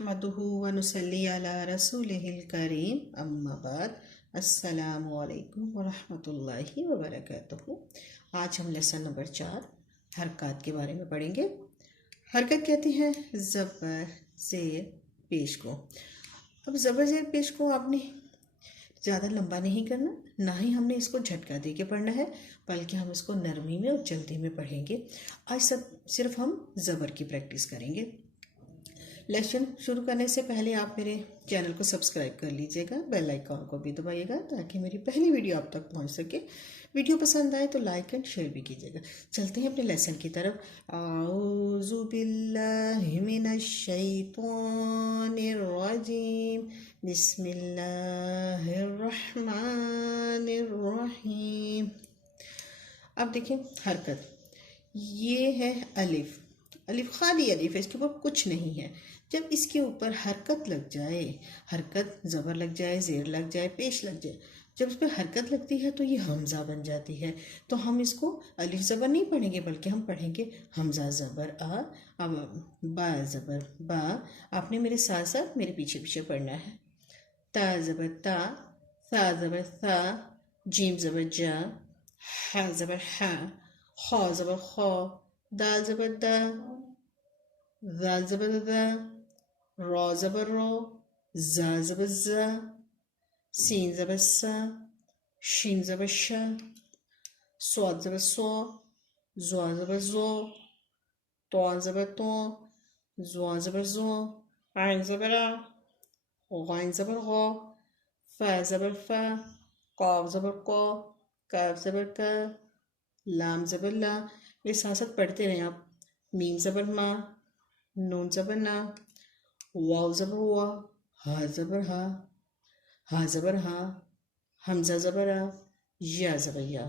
नहमदुहु व नुसल्ली अला रसूलिहिल करीम अम्मा बाद अस्सलामु अलैकुम व रहमतुल्लाहि व बरकातुहू। आज हम लेसन नंबर 4 हरकत के बारे में पढ़ेंगे। हरकत कहती है ज़बर ज़ेर पेश को। अब ज़बर ज़ेर पेश को आपने ज़्यादा लंबा नहीं करना, ना ही हमने इसको झटका दे के पढ़ना है, बल्कि हम इसको नरमी में और जल्दी में पढ़ेंगे। आज सिर्फ हम ज़बर की प्रैक्टिस करेंगे। लेसन शुरू करने से पहले आप मेरे चैनल को सब्सक्राइब कर लीजिएगा, बेल आइकॉन को भी दबाइएगा ताकि मेरी पहली वीडियो आप तक पहुंच सके। वीडियो पसंद आए तो लाइक एंड शेयर भी कीजिएगा। चलते हैं अपने लेसन की तरफ। आऊज़ु बिल्लाहि मिनश शैतानिर रजीम, बिस्मिल्लाहिर रहमानिर रहीम। अब देखिए हरकत, ये है अलिफ। अलिफ खाली अलिफ है, इसके ऊपर कुछ नहीं है। जब इसके ऊपर हरकत लग जाए, हरकत ज़बर लग जाए, ज़ेर लग जाए, पेश लग जाए, जब इस पर हरकत लगती है तो ये हमज़ा बन जाती है। तो हम इसको अलिफ ज़बर नहीं पढ़ेंगे, बल्कि हम पढ़ेंगे हमज़ा ज़बर आ, अब बा ज़बर बा। आपने मेरे साथ साथ मेरे पीछे पीछे पढ़ना है। ता ज़बर ता, सा ज़बर सा, जीम ज़बर जा, हा ज़बर हा, खा ज़बर खा, दाल ज़बर दा, ज़ाल ज़बर ज़ा, रा ज़बर रा, ज़ा ज़बर ज़ा, सीन ज़बर सा, शीन ज़बर शा, स्वाद ज़बर स्वा, ज़्वा ज़बर ज़ो, तो ज़बर तो, ज़्वा ज़बर ज़ो, आइन ज़बर आ, गाइन ज़बर गा, फा ज़बर फा, काफ ज़बर का, काफ ज़बर का, लाम ज़बर ला। ये साथ साथ पढ़ते रहें आप। मीम ज़बर मा, नून ज़बर ना, वाव ज़बर वा, हा ज़बर हा ज़बर हा, हमज़ा ज़बर आ, या ज़बर या।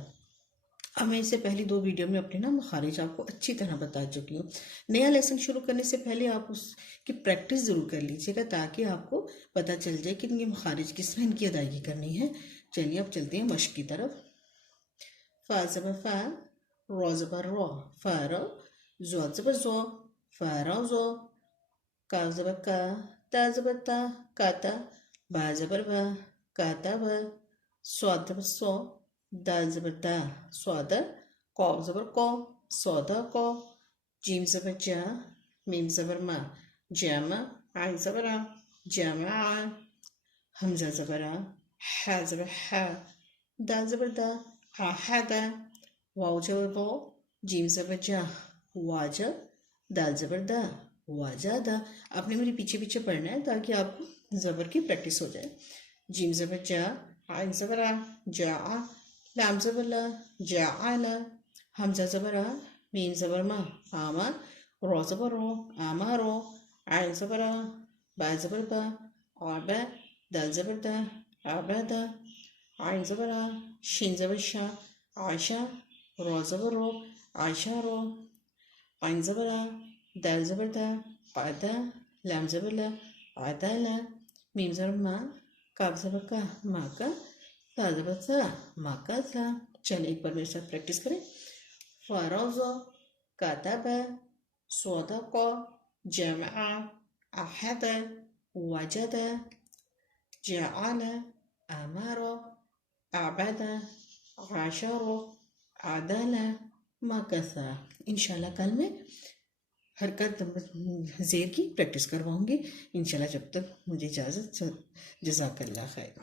अब मैं इससे पहली 2 वीडियो में अपने मखारिज आपको अच्छी तरह बता चुकी हूँ। नया लेसन शुरू करने से पहले आप उसकी प्रैक्टिस ज़रूर कर लीजिएगा, ताकि आपको पता चल जाए कि इनके मखारिज किस तरह इनकी अदायगी करनी है। चलिए अब चलते हैं मश्क की तरफ। फ़ा ज़बर फ़ा, रा ज़बर रा, फ़ा रा, ज़्वा ज़बर ज़्वा, फ़ा रा ज़्वा, काफ ज़बर का, ता ज़बर ता, काता, बा ज़बर बा, काता बा, स्वाद ज़बर स्वा, दाल ज़बर दा, स्वादा, कॉफ ज़बर कौ, सौदा कौ, जीम ज़बर जा, मीम ज़बर मा, जामा, आइन ज़बर आ, जामा आ, हमज़ा ज़बर आ, हा ज़बर हा, दाल ज़बर दा, हा दा, वाव ज़बर वो, जीम ज़बर जा, वाजा, दाल ज़बर दा, वाजादा। आपने मेरे पीछे पीछे पढ़ना है ताकि आपको ज़बर की प्रैक्टिस हो जाए। जीम ज़बर जा, आइन ज़बर आ, जा आ, लाम ज़बर ला, जा आला, हमज़ा ज़बर आ, मीम ज़बर मा, आमा, रो ज़बर रो, आमा रो, आइन ज़बर आ, बा ज़बर बा, आबा, दाल ज़बर दा, आबा दा, आइन ज़बर आ, शीन ज़बर शा, आशा, रो ज़बर रो, आशा रो, आइन ज़बर आ, दाल ज़बर दा, आदा, लाम ज़बर ला, आदा ला, मीम ज़बर मा, काफ ज़बर का, मा का, सा ज़बर सा, मा का सा। चलिए एक बार मेरे साथ प्रैक्टिस करें। फ़राज़ा, कातबा, सौदक़ा, जमअ, अहद, वजद, जअल, अमर, अबद, अशर, अदल, मकसा। इंशाल्लाह कल मैं हरकत ज़ेर की प्रैक्टिस करवाऊंगी इंशाल्लाह। जब तक मुझे इजाज़त, जज़ाकल्लाह खैर।